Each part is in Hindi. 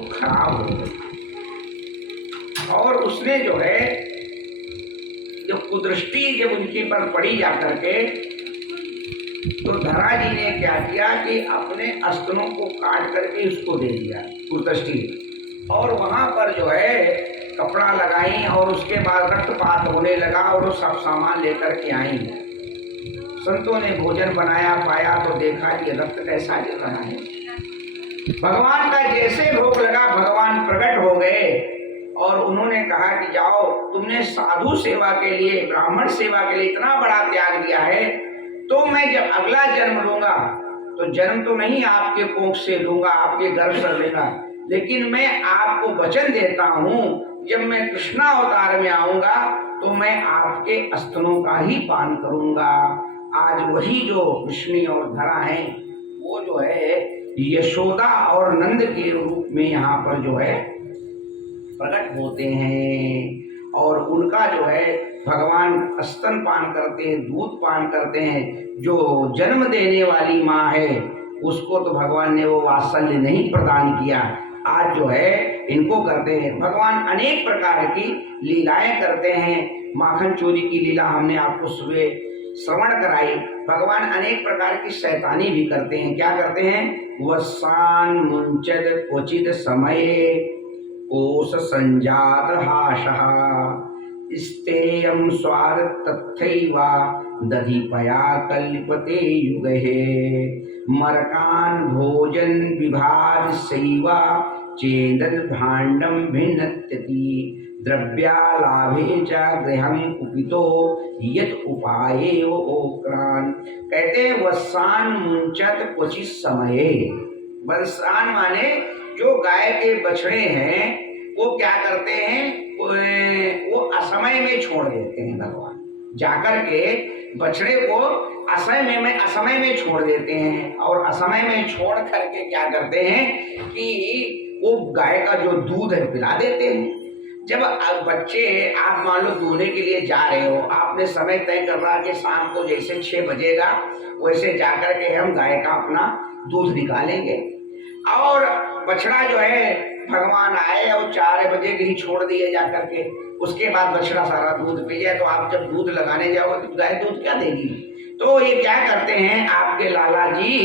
खराब हो गई और उसने जो है जो कुदृष्टि जब उनके पर पड़ी जाकर के तो धरा जी ने क्या किया कि अपने स्तनों को काट करके उसको दे दिया कुदृष्टि, और वहां पर जो है कपड़ा लगाई और उसके बाद रक्तपात होने लगा और वो सब सामान लेकर के आई। संतों ने भोजन बनाया, पाया तो देखा कि रक्त कैसा गिर रहा है। भगवान का जैसे भोग लगा भगवान प्रकट हो गए और उन्होंने कहा कि जाओ, तुमने साधु सेवा के लिए, ब्राह्मण सेवा के लिए इतना बड़ा त्याग दिया है, तो मैं जब अगला जन्म लूंगा तो जन्म तो नहीं आपके कोख से लूंगा, आपके गर्भ से लेगा, लेकिन मैं आपको वचन देता हूं जब मैं कृष्णा अवतार में आऊंगा तो मैं आपके स्तनों का ही पान करूंगा। आज वही जो कृष्णी और धरा है वो जो है यशोदा और नंद के रूप में यहाँ पर जो है प्रकट होते हैं, और उनका जो है भगवान स्तन पान करते हैं, दूध पान करते हैं। जो जन्म देने वाली माँ है उसको तो भगवान ने वो वात्सल्य नहीं प्रदान किया, आज जो है इनको करते हैं। भगवान अनेक प्रकार की लीलाएं करते हैं। माखन चोरी की लीला हमने आपको सुबह श्रवण कराई। भगवान अनेक प्रकार की शैतानी भी करते हैं। क्या करते हैं? वसान मुंचद क्वचित समये कोश संजात हाशः स्तेयं स्वाद तथैवा दधिपया कल्पते युगहे मरकान भोजन विभाज सैवा चेदद भाण्डं भिन्नत्यति द्रव्यालाभे च गृहं कुपितो यत उपाये वो ओक्रान। कहते हैं वसान मुंचत क्वचित समये। वसान माने जो गाय के बछड़े हैं वो क्या करते हैं, वो असमय में छोड़ देते हैं। भगवान जाकर के बछड़े को असमय में छोड़ देते हैं, और असमय में छोड़ करके क्या करते हैं कि वो गाय का जो दूध है पिला देते हैं। जब बच्चे आप मान लो दूहने के लिए जा रहे हो, आपने समय तय कर रहा कि शाम को जैसे 6 बजेगा वैसे जाकर के हम गाय का अपना दूध निकालेंगे, और बछड़ा जो है भगवान आए और 4 बजे ही छोड़ दिए जाकर के, उसके बाद बछड़ा सारा दूध पी जाए, तो आप जब दूध लगाने जाओगे तो गाय दूध क्या देगी? तो ये क्या करते हैं आपके लाला जी,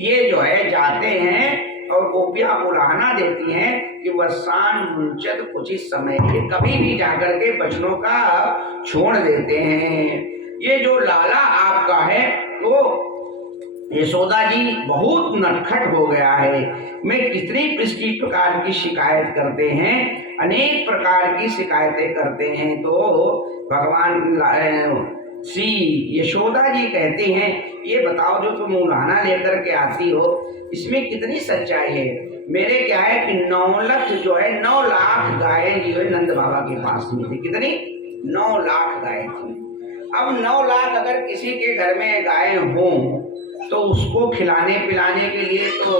ये जो है जाते हैं और गोपियां उलाहना देती हैं कि वसान मुंचद कुछ समय, कभी भी जाकर के बचनों का छोड़ देते हैं। ये जो लाला आपका है वो यशोदा जी बहुत नटखट हो गया है। मैं कितनी किसी प्रकार की शिकायत करते हैं, अनेक प्रकार की शिकायतें करते हैं, तो भगवान श्री यशोदा जी कहती हैं ये बताओ जो तुम उलाहना लेकर के आती हो इसमें कितनी सच्चाई है? मेरे क्या है कि 9 लाख जो है 9 लाख गायें जो है नंद बाबा के पास में थी। कितनी? 9 लाख गायें थी। अब 9 लाख अगर किसी के घर में गायें हों तो उसको खिलाने पिलाने के लिए तो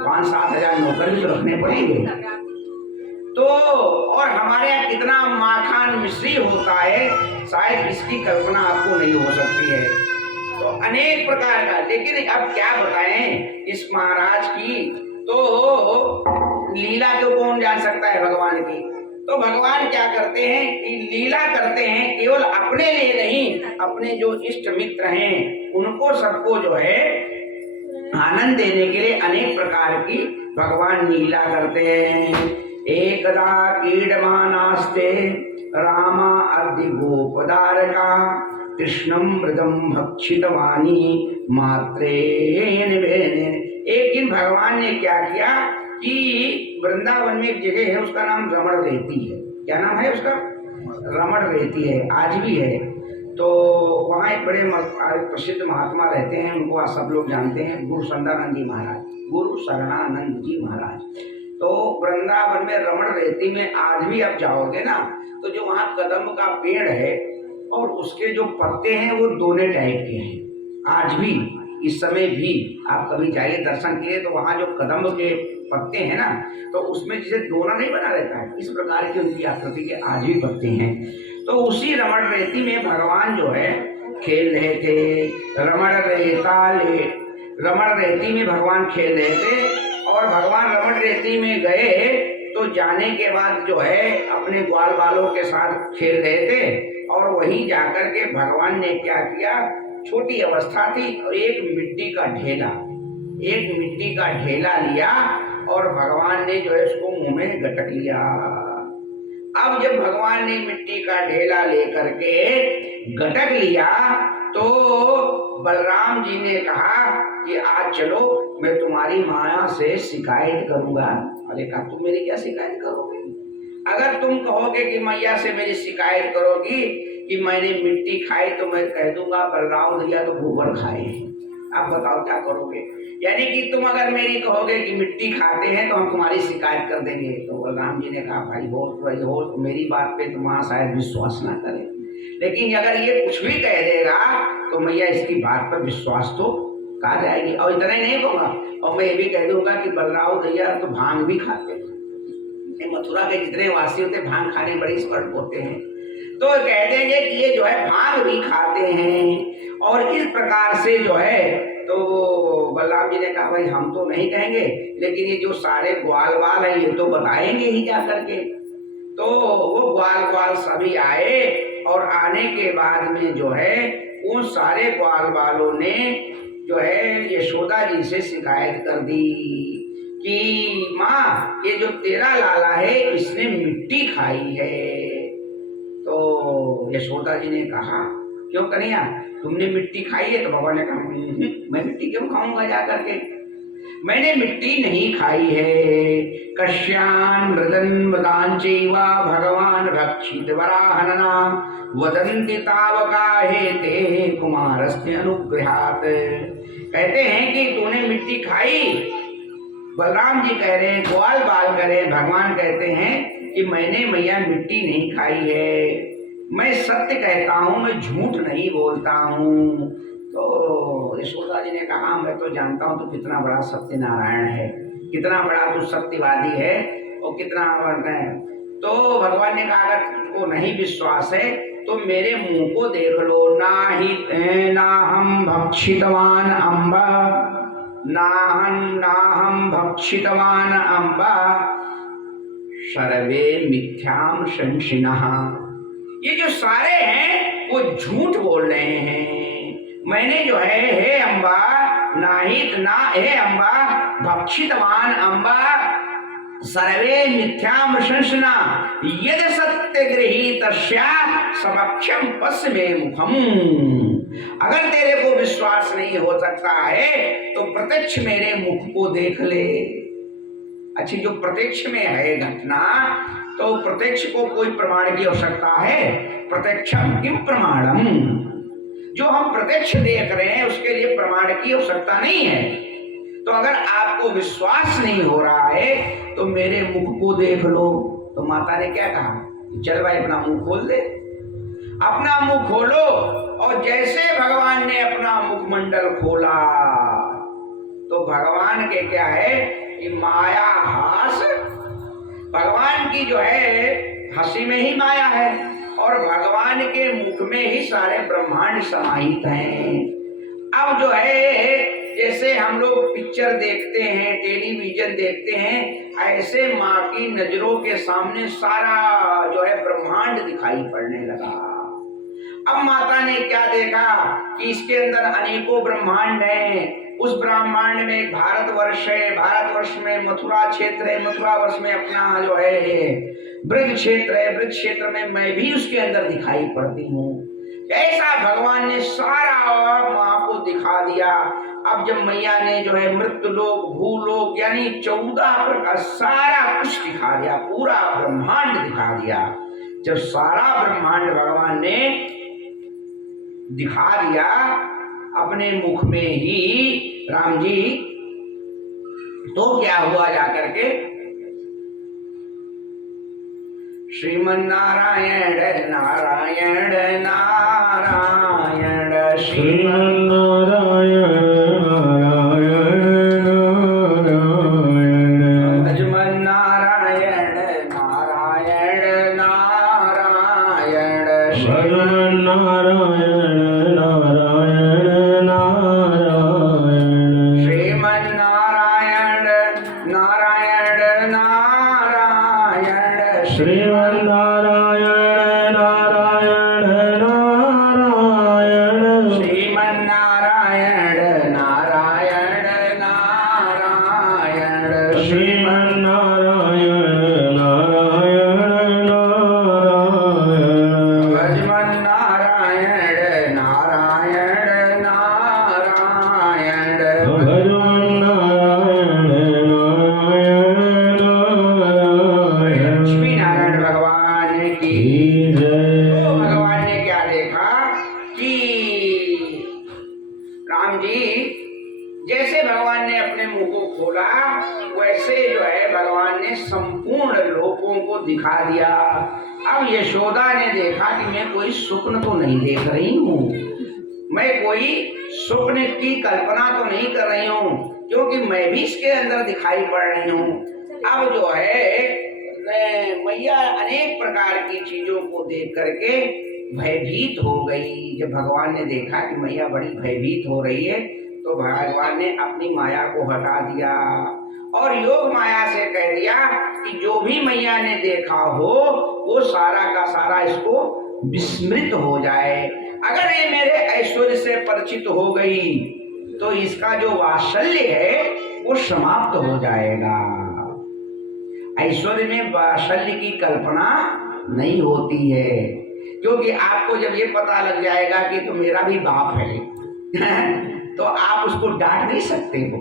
5-7 हजार नौकर भी तो रखने पड़ेंगे। तो और हमारे यहाँ कितना माखन मिश्री होता है, शायद इसकी कल्पना आपको नहीं हो सकती है। तो अनेक प्रकार का, लेकिन अब क्या बताएं इस महाराज की तो लीला तो कौन जान सकता है भगवान की। तो भगवान क्या करते हैं कि लीला करते हैं, केवल अपने लिए नहीं, अपने जो इष्ट मित्र हैं उनको सबको जो है आनंद देने के लिए अनेक प्रकार की भगवान लीला करते हैं। एकदा क्रीडमानास्ते रामा अद्य गोपदारका कृष्णं मृदं भक्षितवानी मात्रेण वेनेन। एक दिन भगवान ने क्या किया कि वृंदावन में एक जगह है उसका नाम रमण रेती है। क्या नाम है उसका? रमण रेती है, आज भी है। तो वहाँ एक बड़े प्रसिद्ध महात्मा रहते हैं, उनको आज सब लोग जानते हैं, गुरु शरणानंद जी महाराज, गुरु शरणानंद जी महाराज। तो वृंदावन में रमण रेती में आज भी आप जाओगे ना तो जो वहाँ कदम का पेड़ है और उसके जो पत्ते हैं वो दोनों टाइप के हैं। आज भी इस समय भी आप कभी जाइए दर्शन के लिए तो वहाँ जो कदम के पत्ते हैं ना तो उसमें जैसे दोना नहीं बना रहता है, इस प्रकार की उनकी आकृति के आज भी पत्ते हैं। तो उसी रमण रेती में भगवान जो है खेल रहे थे। रमण रेती में भगवान खेल रहे थे और भगवान रमण रेती में गए तो जाने के बाद जो है अपने ग्वाल बालों के साथ खेल रहे थे और वहीं जाकर के भगवान ने क्या किया, छोटी अवस्था थी और एक मिट्टी का ढेला लिया और भगवान ने जो है उसको मुंह में गटक लिया। अब जब भगवान ने मिट्टी का ढेला लेकर के गटक लिया तो बलराम जी ने कहा कि आज चलो मैं तुम्हारी माया से शिकायत करूंगा। अरे कहा तुम मेरी क्या शिकायत करोगे? अगर तुम कहोगे कि मैया से मेरी शिकायत करोगी कि मैंने मिट्टी खाई तो मैं कह दूंगा बलराम भैया तो गोबर खाए। आप बताओ क्या करोगे? यानी कि तुम अगर मेरी कहोगे कि मिट्टी खाते हैं तो हम तुम्हारी शिकायत कर देंगे। तो बलराम जी ने कहा भाई हो मेरी बात पे तुम शायद विश्वास ना करें, लेकिन अगर ये कुछ भी कह देगा तो मैया इसकी बात पर विश्वास तो कर जाएगी। और इतना ही नहीं कहूँगा, और मैं ये भी कह दूंगा कि बलराम भैया तो भांग भी खाते हैं। मथुरा के जितने वासी होते भांग खाने बड़े एक्सपर्ट होते हैं, तो कह देंगे कि ये जो है भांग भी खाते हैं। और इस प्रकार से जो है तो बलराम जी ने कहा भाई हम तो नहीं कहेंगे, लेकिन ये जो सारे ग्वाल बाल हैं ये तो बताएंगे ही जा करके। तो वो ग्वाल बाल सभी आए और आने के बाद में जो है उन सारे ग्वाल बालों ने जो है यशोदा जी से शिकायत कर दी कि माँ ये जो तेरा लाला है इसने मिट्टी खाई है। तो यशोदा जी ने कहा क्यों कन्हैया तुमने मिट्टी खाई है? तो भगवान ने कहा मैं मिट्टी क्यों खाऊंगा जा करके, मैंने मिट्टी नहीं खाई है। कश्यान मृदन मृदान चैवा भगवान भक्षित वराहनना वदन्ति तावका हेते कुमारस्य अनुग्रहात्। कहते हैं कि तूने मिट्टी खाई। बलराम जी कह रहे हैं, ग्वाल बाल कह रहे हैं, भगवान कहते हैं कि मैंने मैया मिट्टी नहीं खाई है, मैं सत्य कहता हूँ, मैं झूठ नहीं बोलता हूँ। तो यशोदा जी ने कहा मैं तो जानता हूँ तो कितना बड़ा सत्यनारायण है, कितना बड़ा तू सत्यवादी है और कितना है। तो भगवान ने कहा अगर तुझको नहीं विश्वास है तो मेरे मुंह को देख लो। ना हम भक्षितवान अम्बा, नाहम भक्षितवान अम्बा सर्वे मिथ्याम संशिनः। ये जो सारे हैं वो झूठ बोल रहे हैं। मैंने जो है हे अम्बा नाहित ना हे अम्बा भक्षितवान अम्बा सर्वे मिथ्याम संशना यद सत्य गृहीत समक्षम पश्य मे मुखम। अगर तेरे को विश्वास नहीं हो सकता है तो प्रत्यक्ष मेरे मुख को देख ले। अच्छी जो प्रत्यक्ष में है घटना तो प्रत्यक्ष को कोई प्रमाण की आवश्यकता है? प्रत्यक्षम किम प्रमाणम, जो हम प्रत्यक्ष देख रहे हैं उसके लिए प्रमाण की आवश्यकता नहीं है। तो अगर आपको विश्वास नहीं हो रहा है तो मेरे मुख को देख लो। तो माता ने क्या कहा, चल भाई अपना मुंह खोल दे, अपना मुंह खोलो। और जैसे भगवान ने अपना मुखमंडल खोला तो भगवान के क्या है कि माया हास, भगवान की जो है हंसी में ही माया है और भगवान के मुख में ही सारे ब्रह्मांड समाहित हैं। अब जो है जैसे हम लोग पिक्चर देखते हैं, टेलीविजन देखते हैं, ऐसे माँ की नजरों के सामने सारा जो है ब्रह्मांड दिखाई पड़ने लगा। अब माता ने क्या देखा कि इसके अंदर अनेकों ब्रह्मांड हैं। उस ब्रह्मांड में भारतवर्ष है, भारतवर्ष में मथुरा क्षेत्र है, मथुरा वर्ष में अपना जो है ब्रज क्षेत्र है, ब्रज क्षेत्र में मैं भी उसके अंदर दिखाई पड़ती हूँ। ऐसा भगवान ने सारा माँ को दिखा दिया। अब जब मैया ने जो है मृत्यु लोक भूलोक यानी 14 प्रकार सारा कुछ दिखा दिया, पूरा ब्रह्मांड दिखा दिया। जब सारा ब्रह्मांड भगवान ने दिखा दिया अपने मुख में ही राम जी, तो क्या हुआ जाकर के श्रीमन नारायण नारायण नारायण श्रीमन नारायण नारायण नारायण अजमन नारायण नारायण नारायण श्रीमन नारायण नारायण नारायण श्रीमन नारायण श्रीमन्नारायण नारायण नारायण श्रीमन्नारायण नारायण नारायण श्रीमन्नारायण नारायण नारायण भजमन्नारायण नारायण नारायण भजमन्नारायण नारायण नारायण लक्ष्मी नारायण भगवान की जय। तो भगवान ने क्या देखा कि राम जी जैसे भगवान ने अपने मुंह को खोला वैसे जो है भगवान ने संपूर्ण लोकों को दिखा दिया। अब यशोदा ने देखा कि मैं कोई स्वप्न तो नहीं देख रही हूँ, मैं कोई स्वप्न की कल्पना तो नहीं कर रही हूँ, क्योंकि मैं भी इसके अंदर दिखाई पड़ रही हूँ। अब जो है मैया अनेक प्रकार की चीजों को देख करके भयभीत हो गई। जब भगवान ने देखा कि मैया बड़ी भयभीत हो रही है तो भगवान ने अपनी माया को हटा दिया और योग माया से कह दिया कि जो भी मैया ने देखा हो वो सारा का सारा इसको विस्मृत हो जाए। अगर ये मेरे ऐश्वर्य से परिचित हो गई तो इसका जो वात्सल्य है वो समाप्त हो जाएगा। ऐश्वर्य में वात्सल्य की कल्पना नहीं होती है, क्योंकि आपको जब ये पता लग जाएगा कि तो मेरा भी बाप है तो आप उसको डांट नहीं सकते हो,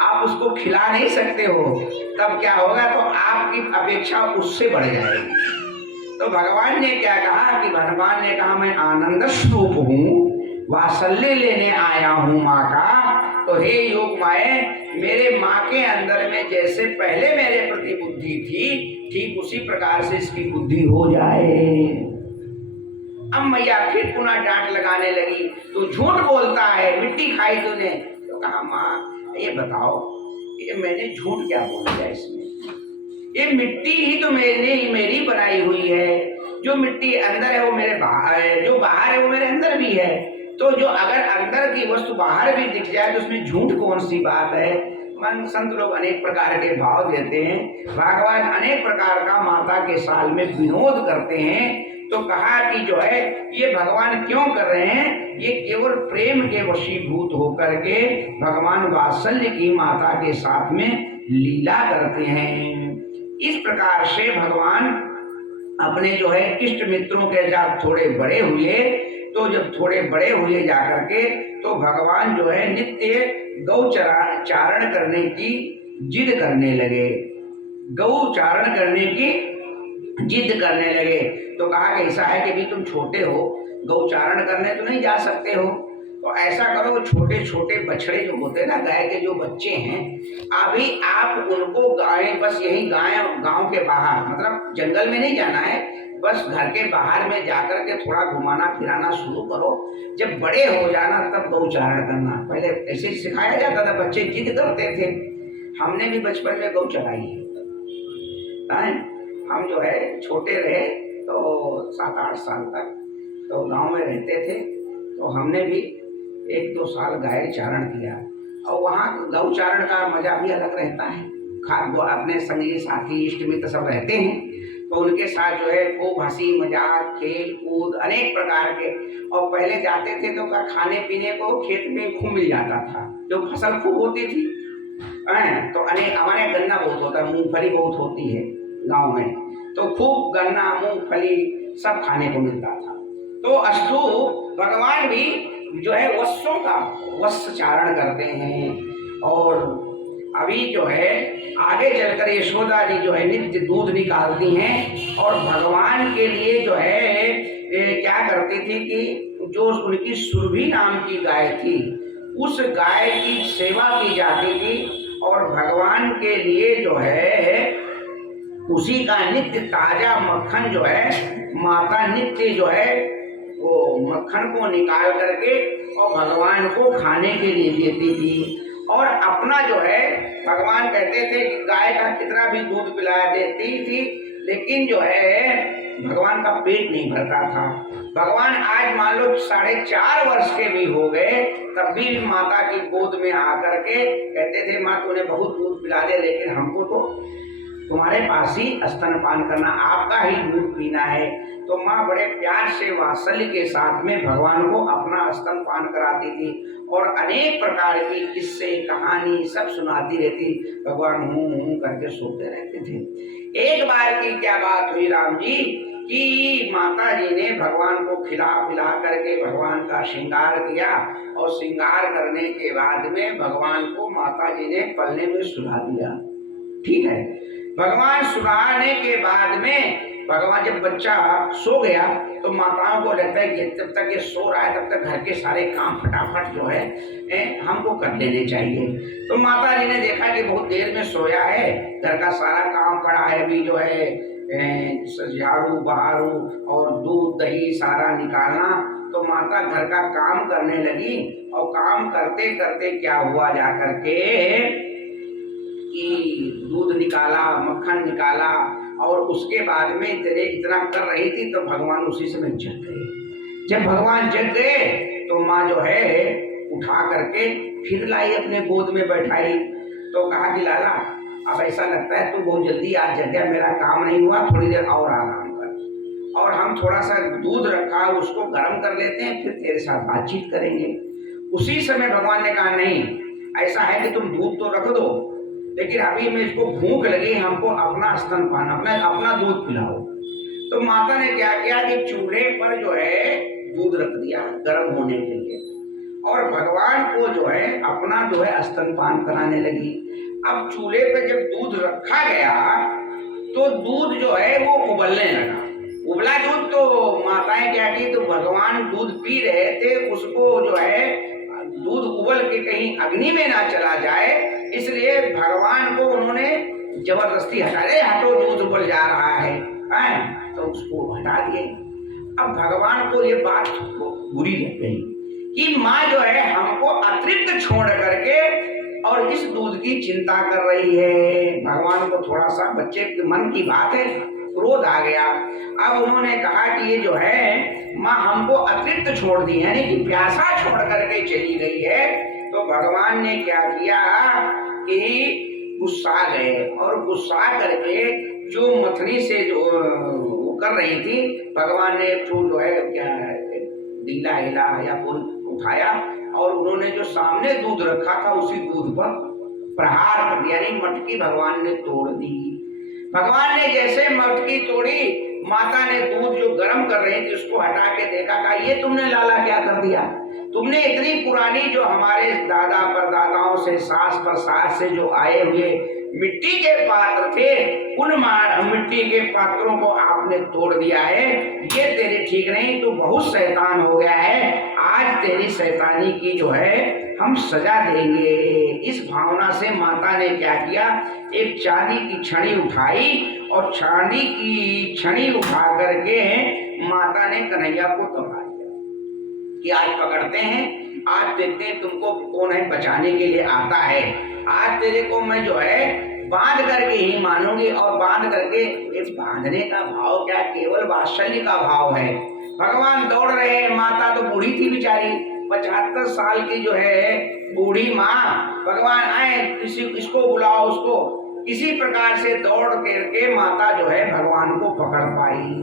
आप उसको खिला नहीं सकते हो, तब क्या होगा तो आपकी अपेक्षा उससे बढ़ जाएगी। तो भगवान ने क्या कहा कि भगवान ने कहा मैं आनंद स्वरूप हूँ, वात्सल्य लेने आया हूँ माँ का। तो हे योग माए, मेरे माँ के अंदर में जैसे पहले मेरे प्रति बुद्धि थी ठीक उसी प्रकार से इसकी बुद्धि हो जाए। अब मैया फिर पुनः डांट लगाने लगी, तू झूठ बोलता है, मिट्टी खाई तूने। तो कहा माँ ये बताओ ये मैंने झूठ क्या बोल दिया इसमें, ये मिट्टी ही तो मेरी बनाई हुई है, जो मिट्टी अंदर है वो मेरे बाहर है, जो बाहर है वो मेरे अंदर भी है। तो जो अगर अंदर की वस्तु बाहर भी दिख जाए तो उसमें झूठ कौन सी बात है। मन संत लोग अनेक प्रकार के भाव देते हैं, भगवान अनेक प्रकार का माता के साल में विनोद करते हैं। तो कहा कि जो है ये भगवान क्यों कर रहे हैं, ये केवल प्रेम के वशीभूत होकर के भगवान वात्सल्य की माता के साथ में लीला करते हैं। इस प्रकार से भगवान अपने जो है इष्ट मित्रों के साथ थोड़े बड़े हुए। तो जब थोड़े बड़े हुए जाकर के तो भगवान जो है नित्य गौ चारण करने की जिद करने लगे, गौ चारण करने की जिद करने लगे। तो कहा कि ऐसा है कि भी तुम छोटे हो, गौ चारण करने तो नहीं जा सकते हो, तो ऐसा करो छोटे छोटे बछड़े जो होते हैं ना, गाय के जो बच्चे हैं, अभी आप उनको गाय बस यही गांव के बाहर, मतलब जंगल में नहीं जाना है, बस घर के बाहर में जाकर के थोड़ा घुमाना फिराना शुरू करो। जब बड़े हो जाना तब गौ चारण करना। पहले ऐसे सिखाया जाता था, बच्चे जिद करते थे। हमने भी बचपन में गौ चराई है। हम जो है छोटे रहे तो 7-8 साल तक तो गांव में रहते थे, तो हमने भी 1-2 साल गाय चारण किया। और वहाँ गौ चारण का मजा भी अलग रहता है। अपने संगी साथी इष्ट मित्र सब रहते हैं, तो उनके साथ जो है खूब हंसी मजाक खेल कूद अनेक प्रकार के। और पहले जाते थे तो क्या खाने पीने को खेत में खूब मिल जाता था, जो फसल खूब होती थी। तो अनेक हमारे गन्ना बहुत होता है, मूंगफली बहुत होती है गांव में, तो खूब गन्ना मूंगफली सब खाने को मिलता था। तो अस्तु भगवान भी जो है वत्सों का वत्स चारण करते हैं। और अभी जो है आगे चलकर यशोदा जी जो है नित्य दूध निकालती हैं और भगवान के लिए जो है क्या करती थी कि जो उनकी सुरभि नाम की गाय थी उस गाय की सेवा की जाती थी और भगवान के लिए जो है उसी का नित्य ताजा मक्खन जो है माता नित्य जो है वो मक्खन को निकाल करके और भगवान को खाने के लिए देती थी। और अपना जो है भगवान कहते थे कि गाय का कितना भी दूध पिला देती थी, लेकिन जो है भगवान का पेट नहीं भरता था। भगवान आज मान लो 4.5 वर्ष के भी हो गए, तब भी माता की गोद में आकर के कहते थे माँ तूने बहुत दूध पिला दे, लेकिन हमको तो तुम्हारे पास ही स्तनपान करना, आपका ही दूध पीना है। तो माँ बड़े प्यार से वात्सल्य के साथ में भगवान को अपना स्तनपान कराती थी और अनेक प्रकार की किस्से कहानी सब सुनाती रहती। भगवान हूँ करके सोते रहते थे। एक बार की क्या बात हुई राम जी कि माता जी ने भगवान को खिला पिला करके भगवान का श्रृंगार किया और श्रृंगार करने के बाद में भगवान को माता जी ने पलने में सुला दिया। ठीक है, भगवान सुलाने के बाद में भगवान जब बच्चा सो गया तो माताओं को लगता है कि जब तक ये सो रहा है तब तक घर के सारे काम फटाफट जो है हमको कर लेने चाहिए। तो माता जी ने देखा कि बहुत देर में सोया है, घर का सारा काम पड़ा है, अभी जो है झाड़ू बहारू और दूध दही सारा निकालना। तो माता घर का काम करने लगी और काम करते करते क्या हुआ जा करके कि दूध निकाला, मक्खन निकाला और उसके बाद में इतना कर रही थी तो भगवान उसी समय जग गए। जब भगवान जग गए तो माँ जो है उठा करके फिर लाई अपने गोद में बैठाई। तो कहा कि लाला अब ऐसा लगता है तू बहुत जल्दी आज जग गया, मेरा काम नहीं हुआ, थोड़ी देर और आराम कर और हम थोड़ा सा दूध रखा उसको गर्म कर लेते हैं, फिर तेरे साथ बातचीत करेंगे। उसी समय भगवान ने कहा नहीं, ऐसा है कि तुम दूध तो रख दो लेकिन अभी मैं इसको भूख लगी, हमको अपना स्तनपान अपना दूध पिलाओ। तो माता ने क्या किया कि चूल्हे पर जो है दूध रख दिया गर्म होने के लिए और भगवान को जो है अपना जो है स्तनपान कराने लगी। अब चूल्हे पे जब दूध रखा गया तो दूध जो है वो उबलने लगा। उबला दूध तो माताएं क्या की, तो भगवान दूध पी रहे थे, उसको जो है दूध उबल के कहीं अग्नि में ना चला जाए इसलिए भगवान को उन्होंने जबरदस्ती हटा दे, हटो दूध उबल जा रहा है, तो उसको हटा दिए। अब भगवान को ये बात बुरी लग गई कि माँ जो है हमको अतृप्त छोड़ करके और इस दूध की चिंता कर रही है। भगवान को थोड़ा सा बच्चे के मन की बात है, क्रोध आ गया। अब उन्होंने कहा कि ये जो है माँ हमको अतृप्त छोड़ दी है, यानी कि प्यासा छोड़ करके चली गई है। तो भगवान ने क्या किया कि गुस्सा गए और गुस्सा करके जो मथनी से जो कर रही थी, भगवान ने एक जो है क्या डीला हिला या पुल उठाया और उन्होंने जो सामने दूध रखा था उसी दूध पर प्रहार कर दिया, यानी मटकी भगवान ने तोड़ दी। भगवान ने जैसे मटकी तोड़ी, माता ने दूध जो गर्म कर रही थी उसको हटा के देखा, कहा ये तुमने लाला क्या कर दिया, तुमने इतनी पुरानी जो हमारे दादा परदादाओं से सास पर सास से जो आए हुए मिट्टी के पात्र थे उन मिट्टी के पात्रों को आपने तोड़ दिया है, ये तेरे ठीक नहीं, तो बहुत शैतान हो गया है, आज तेरी शैतानी की जो है हम सजा देंगे। इस भावना से माता ने क्या किया, एक चांदी की छड़ी उठाई और चांदी की छड़ी उठा करके माता ने कन्हैया को दबा दिया कि आज पकड़ते हैं, आज देखते हैं तुमको कौन है बचाने के लिए आता है, आज तेरे को मैं जो है बांध करके ही मानूंगी। और बांध करके, इस बांधने का भाव क्या केवल वात्सल्य का भाव है। भगवान दौड़ रहे हैं, माता तो बूढ़ी थी बेचारी, 75 साल की जो है बूढ़ी माँ, भगवान आए किसी इसको बुलाओ उसको, इसी प्रकार से दौड़ करके माता जो है भगवान को पकड़ पाई।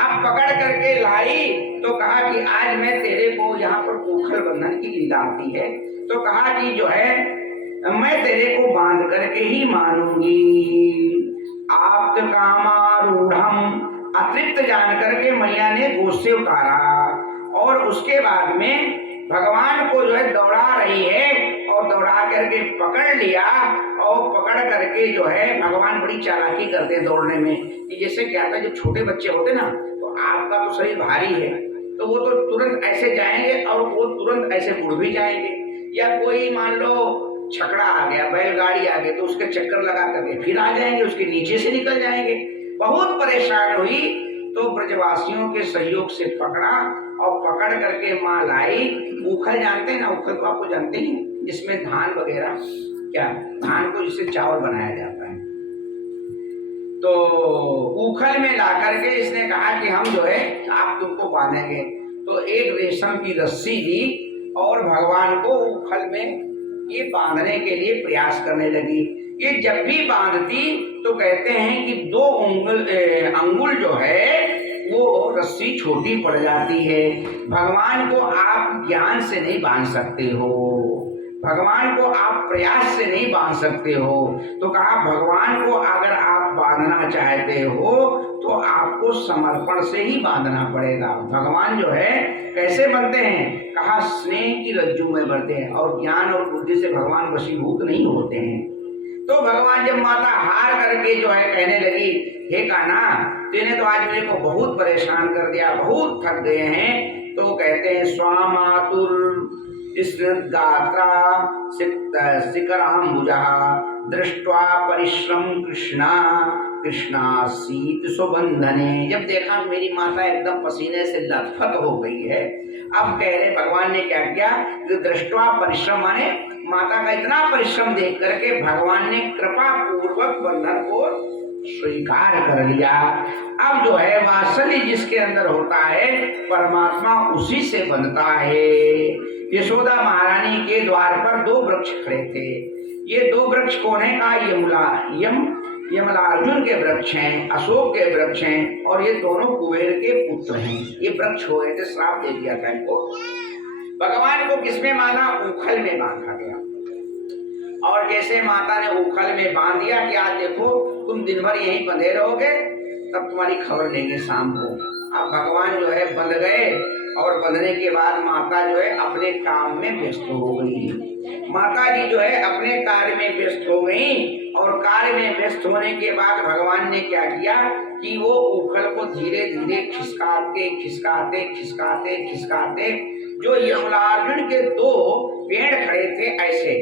अब पकड़ करके लाई तो कहा कि आज मैं तेरे को यहाँ पर ऊखल बंधन की लीला आती है, तो कहा कि जो है मैं तेरे को बांध करके ही मानूंगी। आप कामारूढ़म, अतृप्त जान करके मैया ने गोद से उतारा और उसके बाद में भगवान को जो है दौड़ा रही है और दौड़ा करके पकड़ लिया और पकड़ करके जो है भगवान बड़ी चालाकी करते दौड़ने में कि जैसे क्या था जब छोटे बच्चे होते ना तो आपका तो शरीर भारी है तो वो तो तुरंत ऐसे जाएंगे और वो तुरंत ऐसे मुड़ भी जाएंगे, या कोई मान लो छकड़ा आ गया, बैलगाड़ी आ गई तो उसके चक्कर लगा करके फिर आ जाएंगे, उसके नीचे से निकल जाएंगे। बहुत परेशान हुई तो ब्रजवासियों के सहयोग से पकड़ा और पकड़ करके माँ लाई। ऊखल जानते हैं ना, ऊखल तो आपको जानते ही, जिसमें धान वगैरह, क्या धान को जिससे चावल बनाया जाता है, तो ऊखल में ला करके इसने कहा कि हम जो है आप तुमको बांधेंगे। तो एक रेशम की रस्सी दी और भगवान को ऊखल में ये बांधने के लिए प्रयास करने लगी। ये जब भी बांधती तो कहते हैं कि दो अंगुल जो है वो रस्सी छोटी पड़ जाती है। भगवान को आप ज्ञान से नहीं बांध सकते हो, भगवान को आप प्रयास से नहीं बांध सकते हो। तो कहा भगवान को अगर आप बांधना चाहते हो तो आपको समर्पण से ही बांधना पड़ेगा। भगवान जो है कैसे बनते हैं? कहा स्नेह की रज्जू में बढ़ते हैं, और ज्ञान और बुद्धि से भगवान वशीभूत नहीं होते हैं। तो भगवान जब माता हार करके जो है कहने लगी, हे कान्हा तूने तो आज मेरे को बहुत परेशान कर दिया, बहुत थक गए हैं। तो कहते हैं स्वामातुर गात्रा शिखराम्बुजा दृष्ट्वा परिश्रम कृष्णा कृष्णासीत सुबंधने। जब देखा मेरी माता एकदम पसीने से लथपथ हो गई है, अब कह रहे भगवान ने क्या किया कि दृष्ट्वा परिश्रम माने माता का इतना परिश्रम देख करके भगवान ने कृपा पूर्वक बंधन को स्वीकार कर लिया। अब जो है वात्सल्य जिसके अंदर होता है परमात्मा उसी से बनता है। यशोदा महारानी के द्वार पर दो वृक्ष खड़े थे। ये दो वृक्ष कौन है? का यमलार्जुन के वृक्ष हैं, अशोक के वृक्ष हैं, और ये दोनों कुबेर के पुत्र हैं। ये वृक्ष हो गए थे, श्राप दे दिया था इनको। भगवान को किसमें बांधा? ऊखल में बांधा गया। और जैसे माता ने ऊखल में बांध दिया कि आज देखो तुम दिन भर यहीं बंधे रहोगे, तब तुम्हारी खबर लेंगे शाम को। अब भगवान जो है बंध गए, और बंधने के बाद माता जो है अपने काम में व्यस्त हो गई। माता जी जो है अपने कार्य में व्यस्त हो गई, और कार्य में व्यस्त होने के बाद भगवान ने क्या किया कि वो ऊखल को धीरे धीरे खिसकाते खिसकाते खिसकाते खिसकाते जो यमलार्जुन के दो पेड़ खड़े थे ऐसे,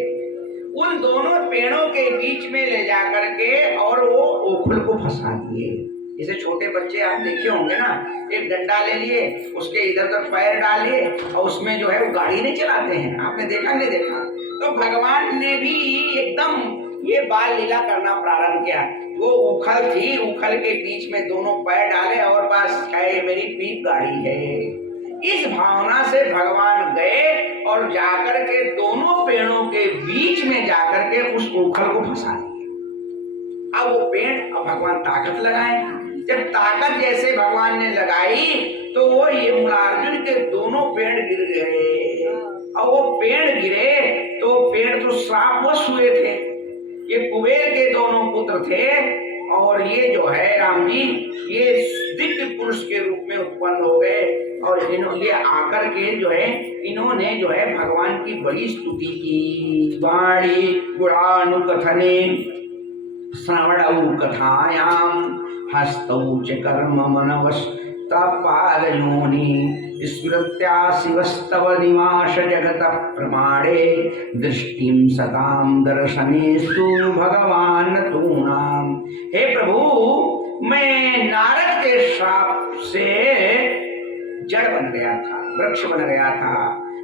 उन दोनों पेड़ों के बीच में ले जा करके और वो ऊखल को फंसा दिए। जैसे छोटे बच्चे आप देखे होंगे ना, एक डंडा ले लिए, उसके इधर उधर पैर डालिए और उसमें जो है वो गाड़ी नहीं चलाते हैं। आपने देखा नहीं देखा? तो भगवान ने भी एकदम ये बाल लीला करना प्रारंभ किया। वो उखल थी, उखल के बीच में दोनों पैर डाले और बस है मेरी पीप गाड़ी है। इस भावना से भगवान गए और जाकर के दोनों पेड़ों के बीच में जाकर के उस उखल को फंसा दिया। अब वो पेड़, अब भगवान ताकत लगाए। जब ताकत जैसे भगवान ने लगाई तो वो यमलार्जुन के दोनों पेड़ गिर गए। और वो पेड़ गिरे तो पेड़ तो श्रापवश हुए थे। ये कुबेर के दोनों पुत्र थे, और ये जो है राम जी ये दिव्य पुरुष के रूप में उत्पन्न हो गए। और ये आकर के जो है इन्होंने जो है भगवान की बड़ी स्तुति की। वाणी गुणानुकथने श्रवणौ कथायाम हस्तौ च कर्म मनवश तपादयोनि स्मृत्या शिवस्तव निवास जगत प्रमाणे दृष्टिं सतां दर्शनेस्तु भगवान तूनाम। हे प्रभु, मैं नारद के श्राप से जड़ बन गया था, वृक्ष बन गया था।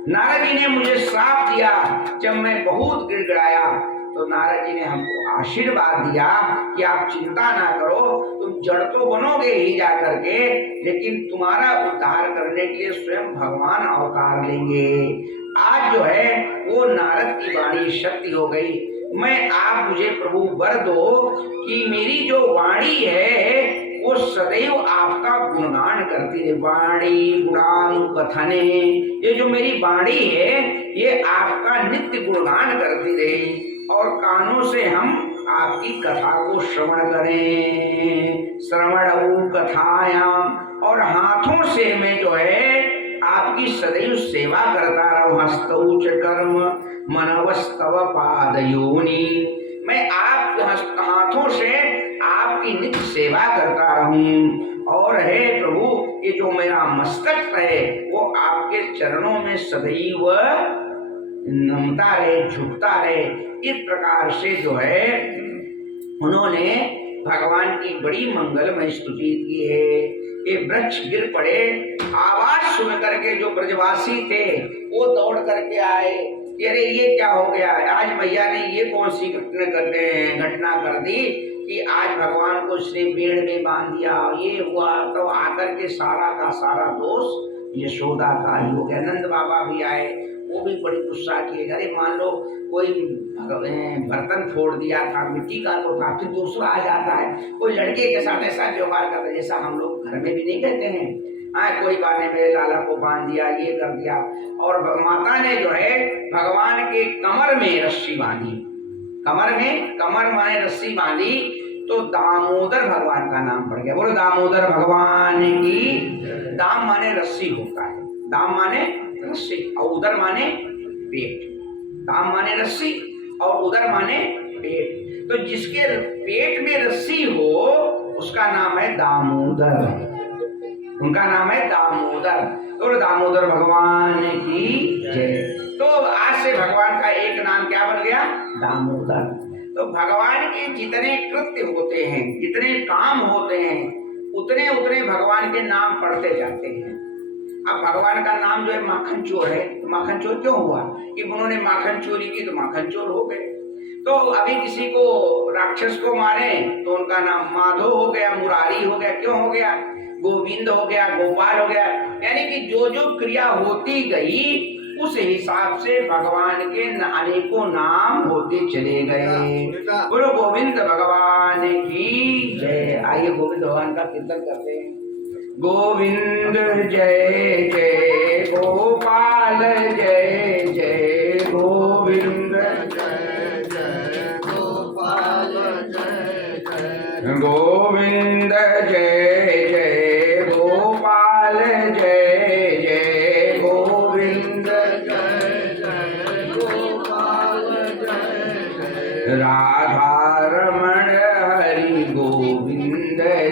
नारद जी ने मुझे श्राप दिया। जब मैं बहुत गिड़गिड़ाया तो नारद जी ने हमको आशीर्वाद दिया कि आप चिंता ना करो, तुम जड़ तो बनोगे ही जा करके, लेकिन तुम्हारा उद्धार करने के लिए स्वयं भगवान अवतार लेंगे। आज जो है वो नारद की वाणी शक्ति हो गई। मैं आप मुझे प्रभु वर दो कि मेरी जो वाणी है वो सदैव आपका गुणगान करती रहे। वाणी गुणानुकथने, ये जो मेरी वाणी है ये आपका नित्य गुणगान करती रहे, और कानों से हम आपकी कथा को श्रवण करें। श्रवण कथायाम, और हाथों से मैं जो है आपकी सदैव सेवा करता रहूं। हस्तौ च कर्म मनवस्तव पादयोनि, मैं आप हाथों से आपकी नित्य सेवा करता रहूं। और हे प्रभु, ये जो मेरा मस्तक है वो आपके चरणों में सदैव नमता रहे, झुकता रहे। इस प्रकार से जो है उन्होंने भगवान की बड़ी मंगलमय स्तुति की है। ये वृक्ष गिर पड़े, आवाज सुन करके जो ब्रजवासी थे वो दौड़ करके आए। अरे ये क्या हो गया? आज मैया ने ये कौन सी घटना कर दी कि आज भगवान को इसने पेड़ में बांध दिया, ये हुआ। तो आकर के सारा का सारा दोष यशोदा का ही हो गया। नंद बाबा भी आए, वो भी बड़ी गुस्सा किए। अरे मान लो कोई बर्तन फोड़ दिया था, मिट्टी का तो था, फिर दूसरा आ जाता है, कोई लड़के के साथ ऐसा व्यवहार करता है जैसा हम लोग घर में भी नहीं कहते हैं। हाँ, कोई बात नहीं, मेरे लाला को बांध दिया, ये कर दिया। और माता ने जो है भगवान के कमर में रस्सी बांधी, कमर में, कमर माने रस्सी बांधी, तो दामोदर भगवान का नाम पड़ गया। बोलो दामोदर भगवान की। दाम माने रस्सी होता है, दाम माने रस्सी, और उदर माने पेट। दाम माने रस्सी और उदर माने पेट। तो जिसके पेट में रस्सी हो उसका नाम है दामोदर, उनका नाम है दामोदर। तो दामोदर भगवान की जय। तो आज से भगवान का एक नाम क्या बन गया? दामोदर। तो भगवान के जितने कृत्य होते हैं, जितने काम होते हैं, उतने उतने भगवान के नाम पढ़ते जाते हैं। अब भगवान का नाम जो है माखन चोर है, तो माखन चोर क्यों हुआ? कि उन्होंने माखन चोरी की तो माखन चोर हो गए। तो अभी किसी को राक्षस को मारे तो उनका नाम माधव हो गया, मुरारी हो गया। क्यों हो गया? गोविंद हो गया, गोपाल हो गया। यानी कि जो जो क्रिया होती गई उस हिसाब से भगवान के अनेकों नाम होते चले गए। बोलो गोविंद भगवान की जय। आइए गोविंद भगवान का कीर्तन करते हैं। गोविंद जय जय गोपाल जय जय गोविंद जय जय गोपाल जय जय गोविंद जय जय गोपाल जय जय गोविंद जय जय गोपाल जय जय राधा रमण हरि गोविंद जय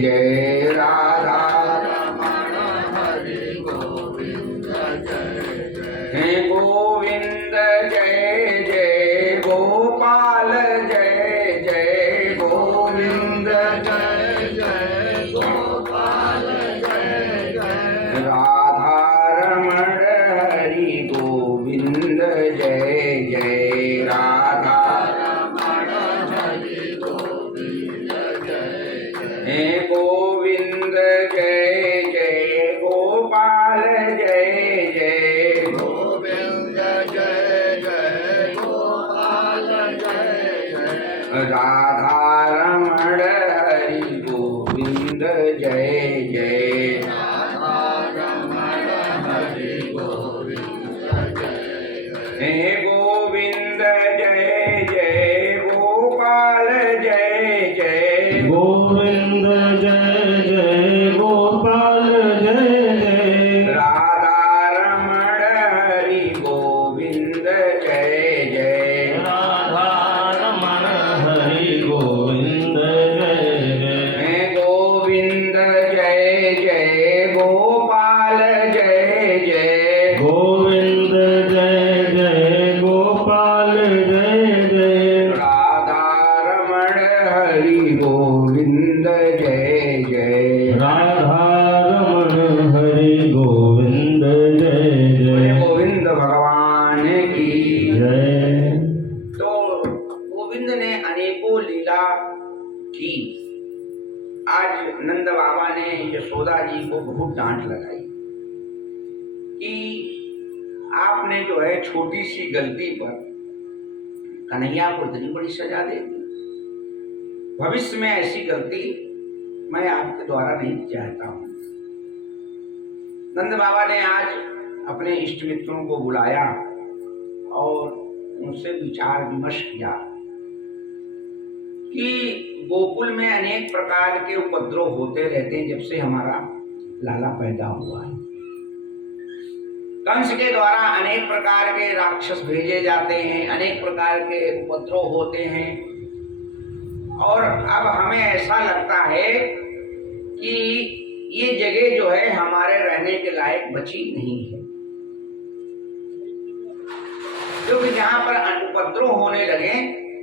जय राधा रमण हरि गोविंद जय जय गोविंद जय जय गोपाल जय जय गोविंद जय जय गोपाल जय जय राधा रमण हरि गोविंद जय जय राधा रमण हरि गोविंद जय जय गोविंद जय जय गोपाल जय जय गोविंद जय जय गोपाल जय जय राधा रमण हरि गोविंद जय जय राधा रमण हरि गोविंद जय जय गोविंद जय जय गोपाल जय जय गोविंद जय जय गोपाल जय जय राधा रमण हरि गोविंद जय जय राधा रमण हरि गोविंद जय जय गोविंद जय जय गोपाल जय जय गोविंद जय जय गोपाल जय जय राधा रमण हरि गोविंद जय जय राधा रमण हरि गोविंद जय जय गोविंद भगवान की जय। तो गोविंद ने अनेकों लीला की। आज नंद बाबा ने यशोदा जी को बहुत डांट लगाई कि आपने जो है छोटी सी गलती पर कन्हैया को इतनी बड़ी सजा दे दी। भविष्य में ऐसी गलती मैं आपके द्वारा नहीं चाहता हूं। नंद बाबा ने आज अपने इष्ट मित्रों को बुलाया और उनसे विचार विमर्श किया कि गोकुल में अनेक प्रकार के उपद्रव होते रहते हैं जब से हमारा लाला पैदा हुआ है। कंस के द्वारा अनेक प्रकार के राक्षस भेजे जाते हैं, अनेक प्रकार के उपद्रव होते हैं, और अब हमें ऐसा लगता है कि ये जगह जो है हमारे रहने के लायक बची नहीं है, क्योंकि जहां पर उपद्रव होने लगे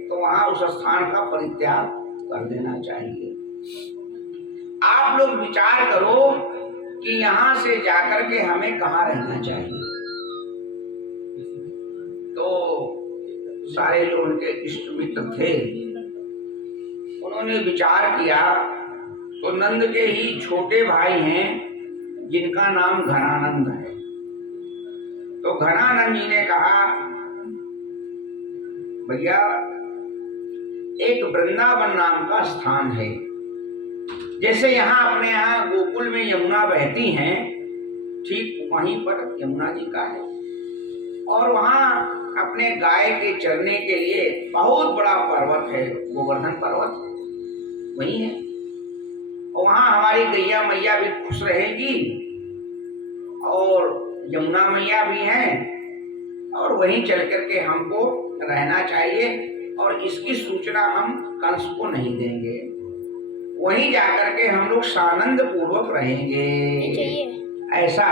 तो वहां उस स्थान का परित्याग कर देना चाहिए। आप लोग विचार करो कि यहां से जाकर के हमें कहां रहना चाहिए। तो सारे जो उनके इष्ट मित्र थे उन्होंने विचार किया, तो नंद के ही छोटे भाई हैं जिनका नाम घनानंद है। तो घनानंद जी ने कहा भैया एक वृंदावन नाम का स्थान है। जैसे यहाँ अपने यहाँ गोकुल में यमुना बहती हैं, ठीक वहीं पर यमुना जी का है। और वहाँ अपने गाय के चरने के लिए बहुत बड़ा पर्वत है, गोवर्धन पर्वत वही है। और वहाँ हमारी गैया मैया भी खुश रहेगी और यमुना मैया भी हैं, और वहीं चल करके हमको रहना चाहिए। और इसकी सूचना हम कंस को नहीं देंगे, वहीं जाकर के हम लोग सानंद पूर्वक रहेंगे, ऐसा